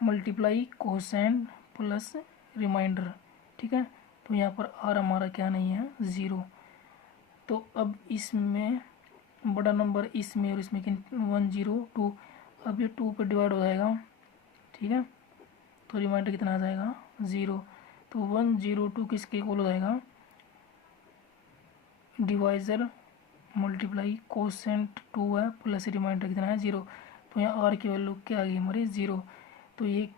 multiply quotient plus remainder. ठीक है, तो यहाँ पर R हमारा क्या नहीं है, 0। तो अब इसमें बड़ा नंबर इसमें और इसमें 102, अब ये 2 पर डिवाइड हो जाएगा। ठीक है, तो रिमाइंडर कितना आ जाएगा, 0। तो 102 किसके इक्वल हो जाएगा, डिवाइजर मल्टीप्लाई कोसेंट 2 है प्लस रिमाइंडर कितना है, 0। तो यहाँ R की वैल्यू क्या आ गई हमारी, 0। तो ये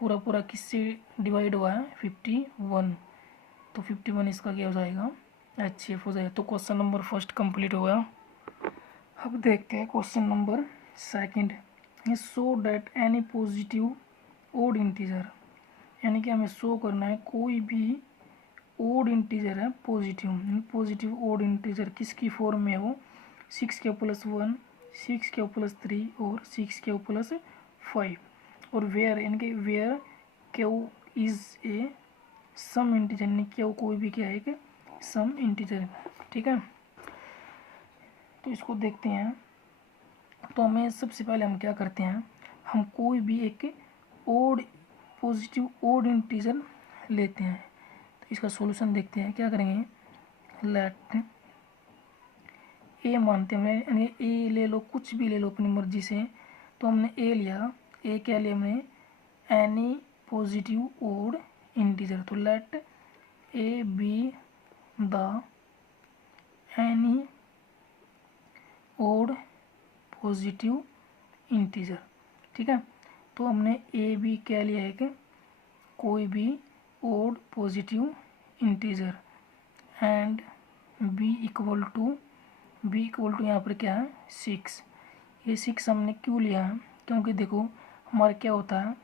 पूरा पूरा किससे डिवाइड हुआ है, 51। तो 51 इसका क्या हो जाएगा, HCF हो जाएगा। तो क्वेश्चन नंबर फर्स्ट कंप्लीट हो गया। अब देखते हैं क्वेश्चन नंबर सेकंड। ये show that any positive odd integer, यानी कि हमें शो करना है कोई भी ओड इंटीजर है पॉजिटिव ओड इंटीजर किसकी फॉर्म में हो, 6k+1, 6k+3 और 6k+5, और वेयर, यानी कि where Q is a some integer, यानी क्यू कोई भी क्या है कि सम इंटीजर। ठीक है, तो इसको देखते हैं। तो हमें सबसे पहले हम क्या करते हैं, हम कोई भी एक पॉजिटिव ओड इंटीजर लेते हैं। तो इसका सॉल्यूशन देखते हैं, क्या करेंगे, लेट ए मानते हैं, यानी ए ले लो, कुछ भी ले लो अपनी मर्जी से। तो हमने ए लिया, ए क्या लिया हमने, एनी पॉजिटिव ओड इंटीजर। तो let A be the any odd positive integer. ठीक है, तो हमने ए बी क्या लिया है कि कोई भी odd positive integer and B equal to यहाँ पर क्या है 6। ये 6 हमने क्यों लिया है, क्योंकि देखो हमारा क्या होता है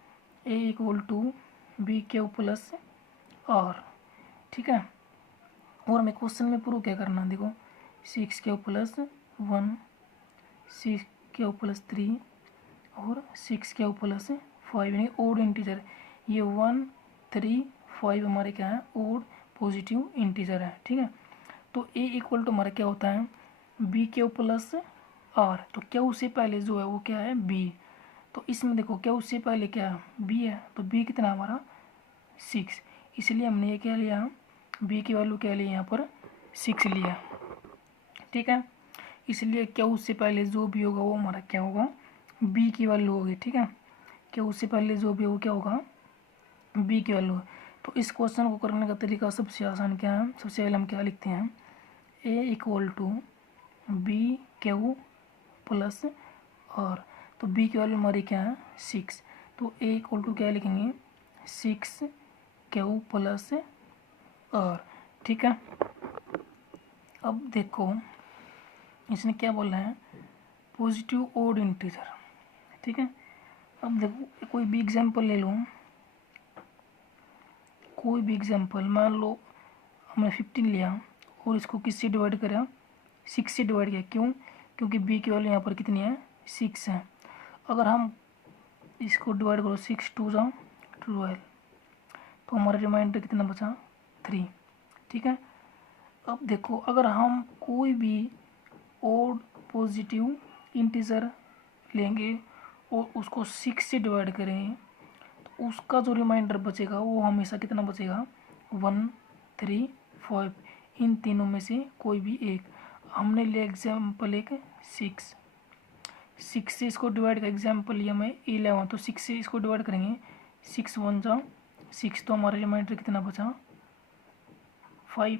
A equal to B Q plus R, ठीक है। और हमें क्वेश्चन में प्रूव क्या करना है, देखो 6 प्लस 1, 6 प्लस 3 और 6 प्लस 5, यानी ओड इंटीजर। ये 1 3 5 हमारे क्या है ओड पॉजिटिव इंटीजर है, ठीक है। तो ए इक्वल टू हमारा क्या होता है बी क्यू प्लस आर। तो क्यू से पहले जो है वो क्या है बी, तो इसमें देखो क्यू से पहले क्या है बी है, तो बी कितना हमारा 6, इसलिए हमने ये क्या लिया बी की वैल्यू क्या लिया यहाँ पर 6 लिया, ठीक है। इसलिए क्यू से पहले जो भी होगा वो हमारा क्या होगा बी की वैल्यू होगी, ठीक है। क्यू से पहले जो भी होगा क्या होगा बी की वैल्यू। तो इस क्वेश्चन को करने का तरीका सबसे आसान क्या है, सबसे पहले हम क्या लिखते हैं A equal to B Q plus R. तो बी की वैल्यू हमारी क्या है 6, तो ए इक्वल टू क्या लिखेंगे 6 क्यू प्लस आर, ठीक है। अब देखो इसने क्या बोला है पॉजिटिव ओड इंटीजर, ठीक है। अब देखो कोई भी एग्जांपल ले लो, कोई भी एग्जांपल मान लो हमने 15 लिया और इसको किससे डिवाइड करा 6 से डिवाइड किया, क्यों, क्योंकि बी की वैल्यू यहाँ पर कितनी है 6 है। अगर हम इसको डिवाइड करो 6 2 जा 12, तो हमारा रिमाइंडर कितना बचा 3, ठीक है। अब देखो अगर हम कोई भी ओड पॉजिटिव इंटीजर लेंगे और उसको 6 से डिवाइड करें, तो उसका जो रिमाइंडर बचेगा वो हमेशा कितना बचेगा 1 3 5, इन तीनों में से कोई भी एक। हमने लिया एग्जाम्पल एक 6 से इसको डिवाइड कर एग्जाम्पल लिया मैं 11, तो 6 से इसको डिवाइड करेंगे 6 1 जा 6, तो हमारा रिमाइंडर कितना बचा 5।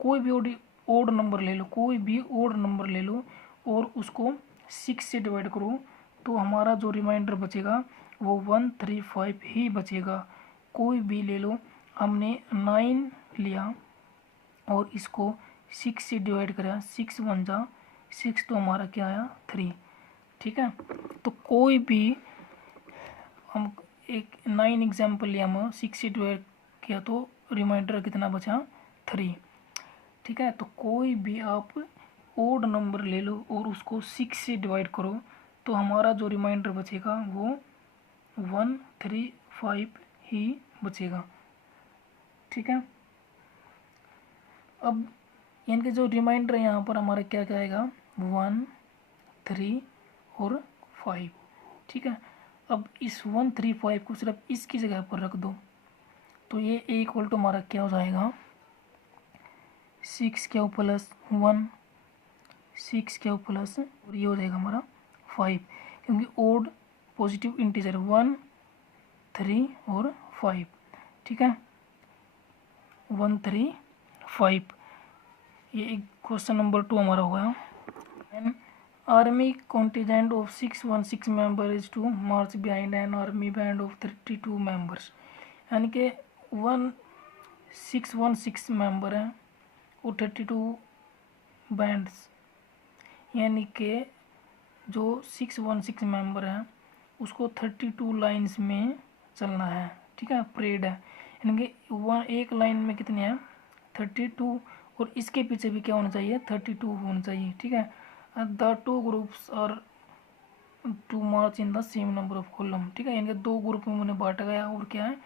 कोई भी ओड नंबर ले लो, कोई भी ओड नंबर ले लो और उसको 6 से डिवाइड करो, तो हमारा जो रिमाइंडर बचेगा वो 1 3 5 ही बचेगा। कोई भी ले लो, हमने 9 लिया और इसको 6 से डिवाइड करा 6 1 जा 6, तो हमारा क्या आया 3, ठीक है। तो कोई भी हम एक 9 एग्जाम्पल लिया हम 6 से डिवाइड किया तो रिमाइंडर कितना बचा 3, ठीक है। तो कोई भी आप ओड नंबर ले लो और उसको 6 से डिवाइड करो, तो हमारा जो रिमाइंडर बचेगा वो 1 3 5 ही बचेगा, ठीक है। अब इनके जो रिमाइंडर है यहाँ पर हमारा क्या क्या आएगा 1 3 और 5, ठीक है। अब इस 1 3 5 को सिर्फ इसकी जगह पर रख दो, तो ये ए इक्वल टू हमारा क्या हो जाएगा 6 क्यू प्लस 1 6 क्यू प्लस, और ये हो जाएगा हमारा 5, क्योंकि ओड पॉजिटिव इंटीजर 1 3 और 5, ठीक है 1 3 5। ये एक क्वेश्चन नंबर 2 हमारा होगा। An army contingent of 616 member is to march behind an army band of 32 members, यानी कि 616 मेंबर हैं और 32 बैंड्स, यानी कि जो 616 मेंबर हैं उसको 32 लाइन्स में चलना है, ठीक है परेड है, यानी कि एक लाइन में कितने हैं 32, और इसके पीछे भी क्या होना चाहिए 32 होना चाहिए, ठीक है। The 2 groups are to march in the same number of column, ठीक है, यानी कि 2 ग्रुप में उन्हें बांटा गया और क्या है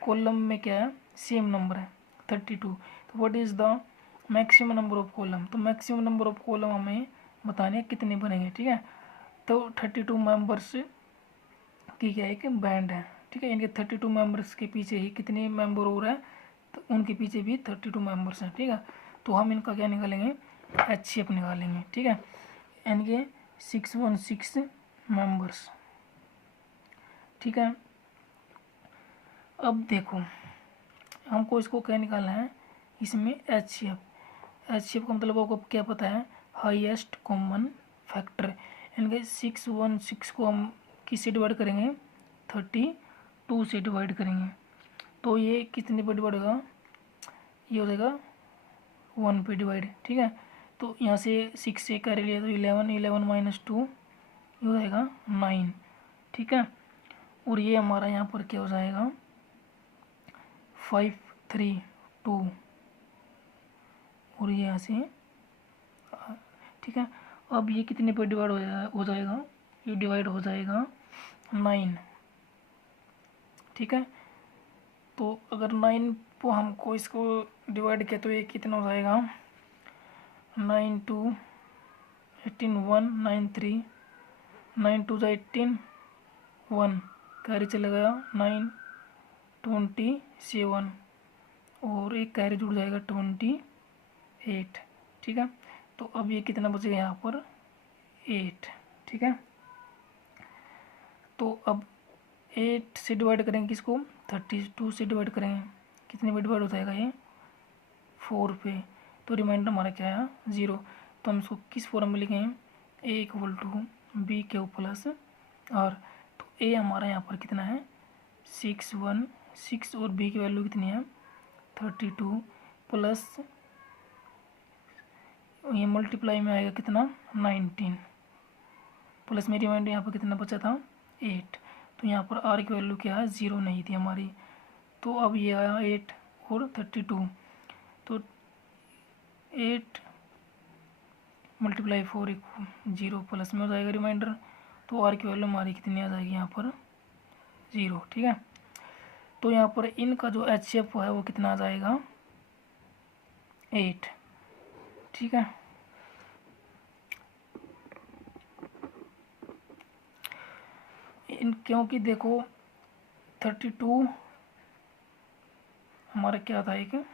कॉलम में क्या है सेम नंबर है 32। तो what is the maximum number of column, तो मैक्सिमम नंबर ऑफ कॉलम हमें बताने कितने बनेंगे, ठीक है। तो 32 मेंबर्स की क्या है कि बैंड है, ठीक है, यानी कि 32 मेंबर्स के पीछे ही कितने मेंबर हो रहे हैं, तो उनके पीछे भी 32 मेंबर्स हैं, ठीक है। तो हम इनका क्या निकालेंगे HCF निकालेंगे, ठीक है, यानी कि 616 मेंबर्स, ठीक है। अब देखो हमको इसको क्या निकालना है, इसमें HCF का मतलब आपको क्या पता है हाईएस्ट कॉमन फैक्टर, यानी कि 616 को हम किससे डिवाइड करेंगे 32 से डिवाइड करेंगे, तो ये कितने पे डिवाइड होगा, ये हो जाएगा 1 पे डिवाइड। ठीक है, तो यहाँ से 6 से कैरी लिया तो 11, 11 माइनस 2 ये हो जाएगा 9। ठीक है, और ये हमारा यहाँ पर क्या हो जाएगा 5, 3, 2, और ये यहाँ से। ठीक है, अब ये कितने पे डिवाइड हो जाएगा, ये डिवाइड हो जाएगा 9। ठीक है, तो अगर 9 को हमको इसको डिवाइड किया तो ये कितना हो जाएगा 9 2 18 1 9 3 9 2 18 1 कैरी चला गया 9 27 और एक कैरी जुड़ जाएगा 28। ठीक है, तो अब ये कितना बचेगा यहाँ पर 8। ठीक है, तो अब 8 से डिवाइड करेंगे किसको, 32 से डिवाइड करेंगे, कितने पे डिवाइड हो जाएगा ये 4 पे, तो रिमाइंडर हमारा क्या है 0। तो हम इसको किस फॉर्म में लिखेंगे, A equal to B Q plus R. तो ए हमारा यहाँ पर कितना है 6 और बी की वैल्यू कितनी है 32 प्लस ये मल्टीप्लाई में आएगा कितना 19 प्लस में रिमाइंडर यहाँ पर कितना बचा था 8। तो यहाँ पर आर की वैल्यू क्या है 0 नहीं थी हमारी, तो अब ये आया 8 और 32, तो 8 मल्टीप्लाई 4 0 प्लस में हो जाएगा रिमाइंडर, तो आर की वैल्यू हमारी कितनी आ जाएगी यहाँ पर 0। ठीक है, तो यहाँ पर इनका जो HCF है वो कितना आ जाएगा 8। ठीक है, क्योंकि देखो 32 हमारा क्या था एक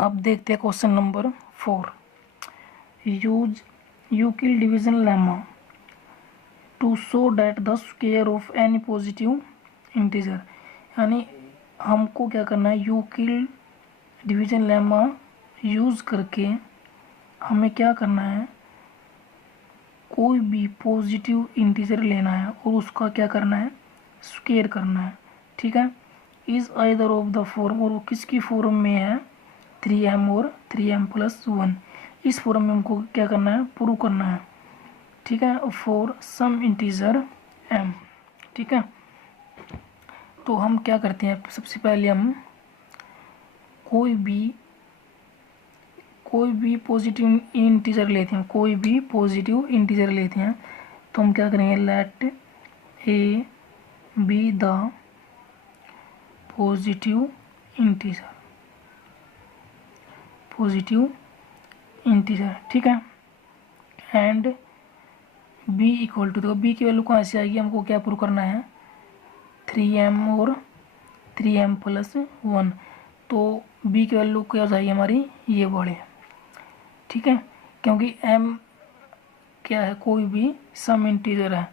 अब देखते हैं question number 4। Use Euclid division lemma to show that the square of any positive integer. यानी हमको क्या करना है, यूक्लिड डिवीजन लेमा यूज़ करके हमें क्या करना है, कोई भी पॉजिटिव इंटीजर लेना है और उसका क्या करना है स्क्वायर करना है। ठीक है, is either of the form, और वो किसकी फॉर्म में है 3m और 3m प्लस 1। इस फॉर्म में हमको क्या करना है प्रूव करना है। ठीक है, फॉर सम इंटीजर m। ठीक है, तो हम क्या करते हैं, सबसे पहले हम कोई भी पॉजिटिव इंटीजर लेते हैं, कोई भी पॉजिटिव इंटीजर लेते हैं, तो हम क्या करेंगे, let A be the positive integer, ठीक है, एंड b इक्वल टू, तो b की वैल्यू कहाँ से आएगी, हमको क्या प्रूव करना है 3m और 3m प्लस 1, तो b की वैल्यू क्या हो जाएगी हमारी ये वाले। ठीक है, क्योंकि m क्या है कोई भी सम इंटीजर है।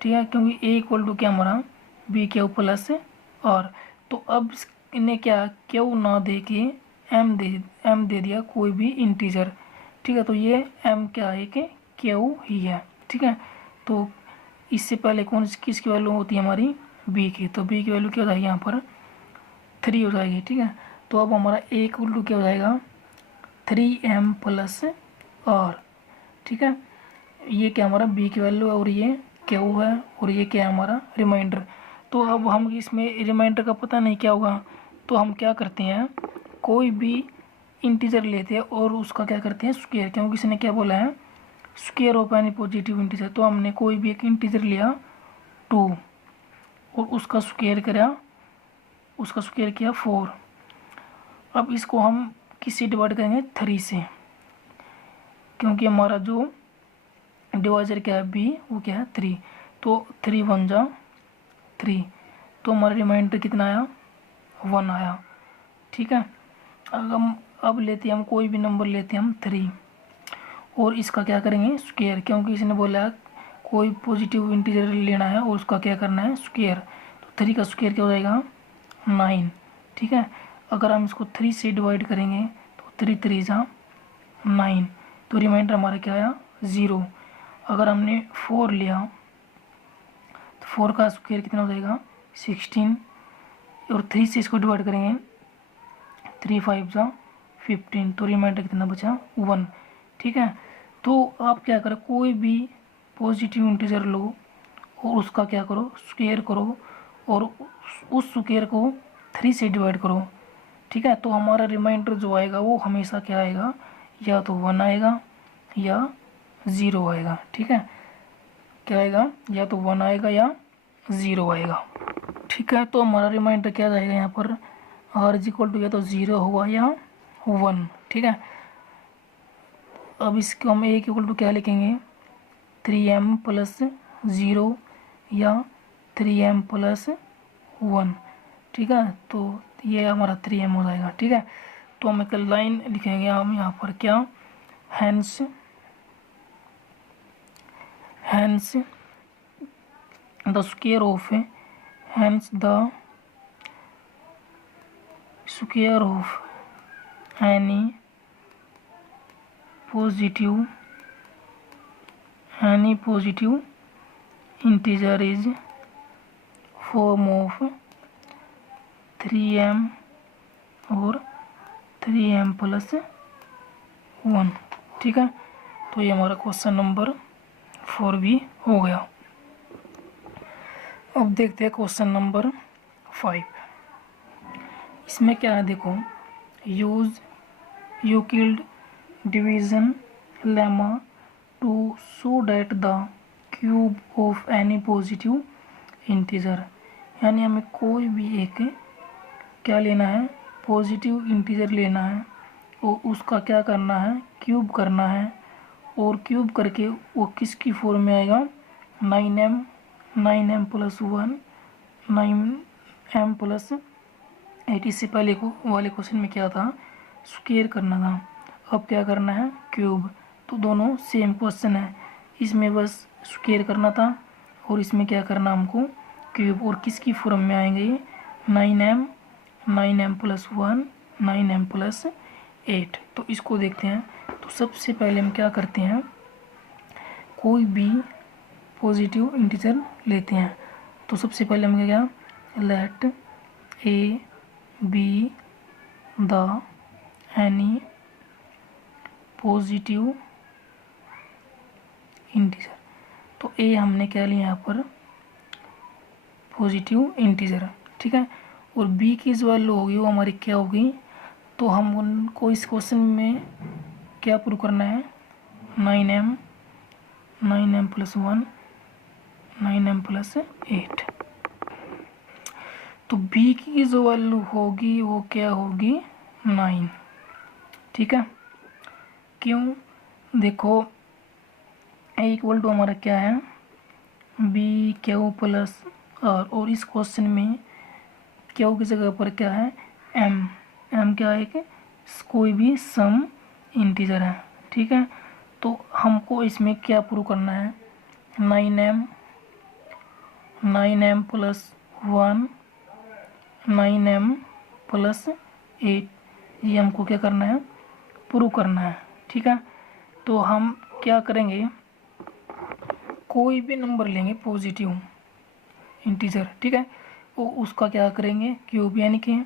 ठीक है, क्योंकि a इक्वल टू क्या हमारा b क्यू प्लस r, तो अब इन्हें क्या क्यू ना दे के m दे दिया कोई भी इंटीजर। ठीक है, तो ये m क्या है कि क्यू ही है। ठीक है, तो इससे पहले किसकी वैल्यू होती है हमारी b की, तो b की वैल्यू क्या हो जाएगी यहाँ पर 3 हो जाएगी। ठीक है, तो अब हमारा a इक्वल टू क्या हो जाएगा 3m प्लस r। ठीक है, ये क्या हमारा b की वैल्यू है और ये क्या है और ये क्या है हमारा रिमाइंडर। तो अब हम इसमें रिमाइंडर का पता नहीं क्या होगा, तो हम क्या करते हैं कोई भी इंटीजर लेते हैं और उसका क्या करते हैं स्क्वायर, क्योंकि किसी ने क्या बोला है square of any positive integer. तो हमने कोई भी एक इंटीजर लिया 2 और उसका स्क्वायर किया 4। अब इसको हम किससे डिवाइड करेंगे 3 से, क्योंकि हमारा जो डिवाइजर क्या है b वो क्या है 3, तो 3 1 जा 3, तो हमारा रिमाइंडर कितना आया 1 आया। ठीक है, अब लेते हैं हम कोई भी नंबर लेते हैं हम 3 और इसका क्या करेंगे स्क्वायर, क्योंकि इसने बोला कोई पॉजिटिव इंटीजर लेना है और उसका क्या करना है, स्क्वायर। तो 3 का स्क्वायर क्या हो जाएगा, 9। ठीक है, अगर हम इसको 3 से डिवाइड करेंगे तो 3 3 जा 9, तो रिमाइंडर हमारा क्या आया, 0। अगर हमने 4 लिया तो 4 का स्क्वायर कितना हो जाएगा, 16, और 3 से इसको डिवाइड करेंगे 3 5 जा 15, तो रिमाइंडर कितना बचा, 1। ठीक है, तो आप क्या करें, कोई भी पॉजिटिव इंटीजर लो और उसका क्या करो, स्क्वायर करो, और उस स्क्वायर को 3 से डिवाइड करो। ठीक है, तो हमारा रिमाइंडर जो आएगा वो हमेशा क्या आएगा, या तो 1 आएगा या 0 आएगा। ठीक है, क्या आएगा, या तो 1 आएगा या 0 आएगा। ठीक है, तो हमारा रिमाइंडर क्या जाएगा यहाँ पर, r इज इक्वल टू या तो 0 होगा या 1। ठीक है, अब इसको हम a इक्वल टू क्या लिखेंगे, 3m प्लस 0 या 3m प्लस 1। ठीक है, तो ये हमारा 3m हो जाएगा। ठीक है, तो हम एक लाइन लिखेंगे हम यहाँ पर, क्या, hence the square of any positive integer is form of 3m और 3m प्लस 1। ठीक है, तो ये हमारा क्वेश्चन नंबर 4 भी हो गया। अब देखते हैं क्वेश्चन नंबर 5। इसमें क्या है, देखो, use Euclid division lemma to show that the cube of any positive integer. यानी हमें कोई भी एक क्या लेना है, पॉजिटिव इंटीजर लेना है और उसका क्या करना है, क्यूब करना है, और क्यूब करके वो किसकी फॉर्म में आएगा, 9m प्लस 1 9m प्लस 8। इससे पहले वाले क्वेश्चन में क्या था, स्क्वायर करना था, अब क्या करना है, क्यूब। तो दोनों सेम क्वेश्चन है, इसमें बस स्क्वायर करना था और इसमें क्या करना हमको, क्यूब। और किसकी फॉर्म में आएंगे ये, 9m प्लस 1 9m प्लस 8। तो इसको देखते हैं। तो सबसे पहले हम क्या करते हैं, कोई भी पॉजिटिव इंटीजर लेते हैं। तो सबसे पहले हम क्या, let A be the any positive integer. तो ए हमने क्या लिया यहाँ पर, पॉजिटिव इंटीजर। ठीक है, और बी की जो वैल्यू होगी वो हमारी क्या होगी, तो हम उनको इस क्वेश्चन में क्या प्रूव करना है, 9m प्लस 1 9m प्लस 8। तो बी की जो वैल्यू होगी वो क्या होगी, 9। ठीक है, क्यों, देखो ए इक्वल टू हमारा क्या है, बी क्यू प्लस आर, और इस क्वेश्चन में क्यू की जगह पर क्या है, एम क्या है कि कोई भी सम इंटीजर है। ठीक है, तो हमको इसमें क्या प्रूव करना है, 9m प्लस 1 9m प्लस 8, ये हमको क्या करना है, प्रूव करना है। ठीक है, तो हम क्या करेंगे, कोई भी नंबर लेंगे पॉजिटिव इंटीजर। ठीक है, वो उसका क्या करेंगे, क्यूब, यानी कि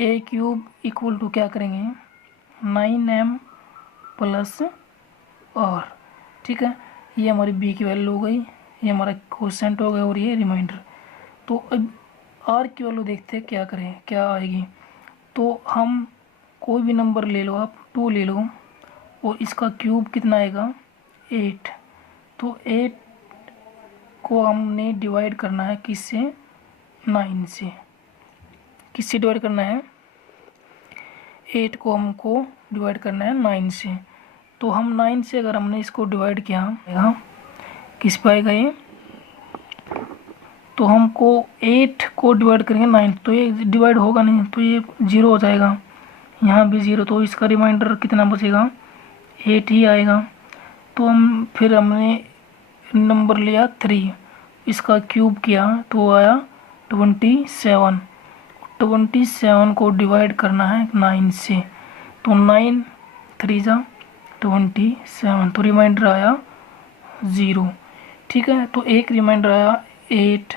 ए क्यूब इक्वल टू क्या करेंगे, 9m प्लस आर। ठीक है, ये हमारी बी की वैल्यू हो गई, ये हमारा क्वोशेंट हो गया और ये रिमाइंडर। तो अब आर की वैल्यू देखते हैं क्या करें, क्या आएगी। तो हम कोई भी नंबर ले लो, आप 2 ले लो, और इसका क्यूब कितना आएगा, 8। तो 8 को हमने डिवाइड करना है किससे, 9 से। किससे डिवाइड करना है, 8 को हमको डिवाइड करना है 9 से। तो हम 9 से अगर हमने इसको डिवाइड किया, यहाँ किस पे आएगा ये, तो हमको 8 को डिवाइड करेंगे 9, तो ये डिवाइड होगा नहीं, तो ये 0 हो जाएगा, यहाँ भी 0, तो इसका रिमाइंडर कितना बचेगा, 8 ही आएगा। तो हम फिर हमने नंबर लिया 3, इसका क्यूब किया तो आया 27। 27 को डिवाइड करना है 9 से, तो 9 3 जा 27, तो रिमाइंडर आया 0। ठीक है, तो एक रिमाइंडर आया 8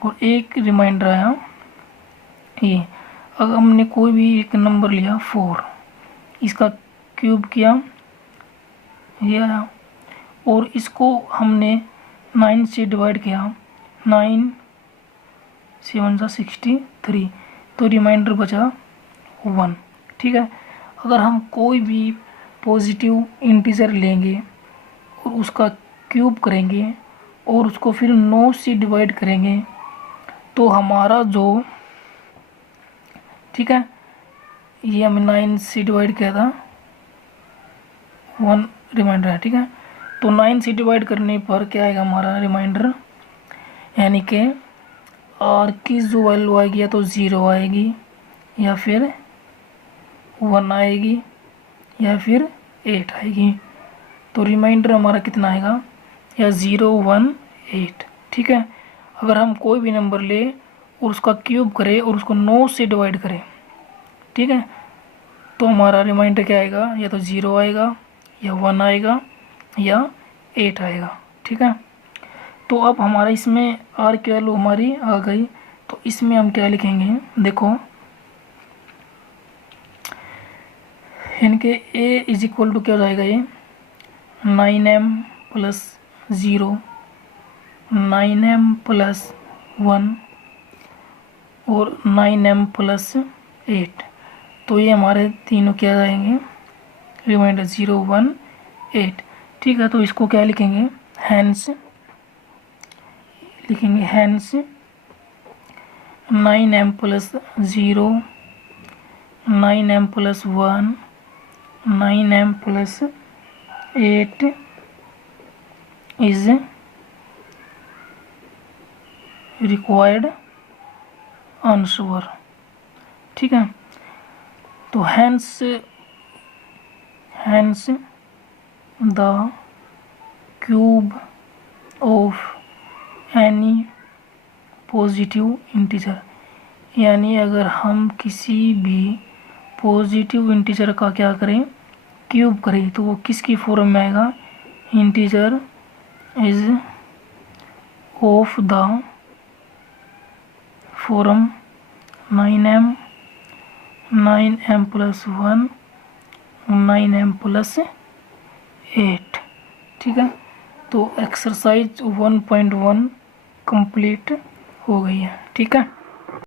और एक रिमाइंडर आया ये। अगर हमने कोई भी एक नंबर लिया 4, इसका क्यूब किया ये आया, और इसको हमने 9 से डिवाइड किया, 9 7 जा 63, तो रिमाइंडर बचा 1। ठीक है, अगर हम कोई भी पॉजिटिव इंटीजर लेंगे और उसका क्यूब करेंगे और उसको फिर 9 से डिवाइड करेंगे तो हमारा जो, ठीक है, ये हमने 9 से डिवाइड किया था, 1 रिमाइंडर है। ठीक है, तो 9 से डिवाइड करने पर क्या आएगा हमारा रिमाइंडर, यानी कि आर की जो वैल्यू आएगी या तो 0 आएगी या फिर 1 आएगी या फिर 8 आएगी। तो रिमाइंडर हमारा कितना आएगा, या 0 1 8। ठीक है, अगर हम कोई भी नंबर ले और उसका क्यूब करें और उसको 9 से डिवाइड करें, ठीक है, तो हमारा रिमाइंडर क्या आएगा, या तो 0 आएगा या 1 आएगा या 8 आएगा। ठीक है, तो अब हमारा इसमें आर की वैल्यू हमारी आ गई, तो इसमें हम क्या लिखेंगे, देखो इनके ए इज इक्वल टू क्या हो जाएगा, ये 9m प्लस 0, 9m प्लस 1 और 9m प्लस 8, तो ये हमारे तीनों क्या जाएंगे, रिमाइंडर 0 1 8। ठीक है, तो इसको क्या लिखेंगे, हैंस लिखेंगे, hence 9m plus 0, 9m plus 1, 9m plus 8 is required answer. ठीक है, तो hence the cube of any positive integer, यानी अगर हम किसी भी पॉजिटिव इंटीजर का क्या करें, क्यूब करें, तो वो किसकी फॉर्म में आएगा, integer is of the form 9m plus 1, 9m plus 8। ठीक है, तो एक्सरसाइज 1.1 कंप्लीट हो गई है। ठीक है।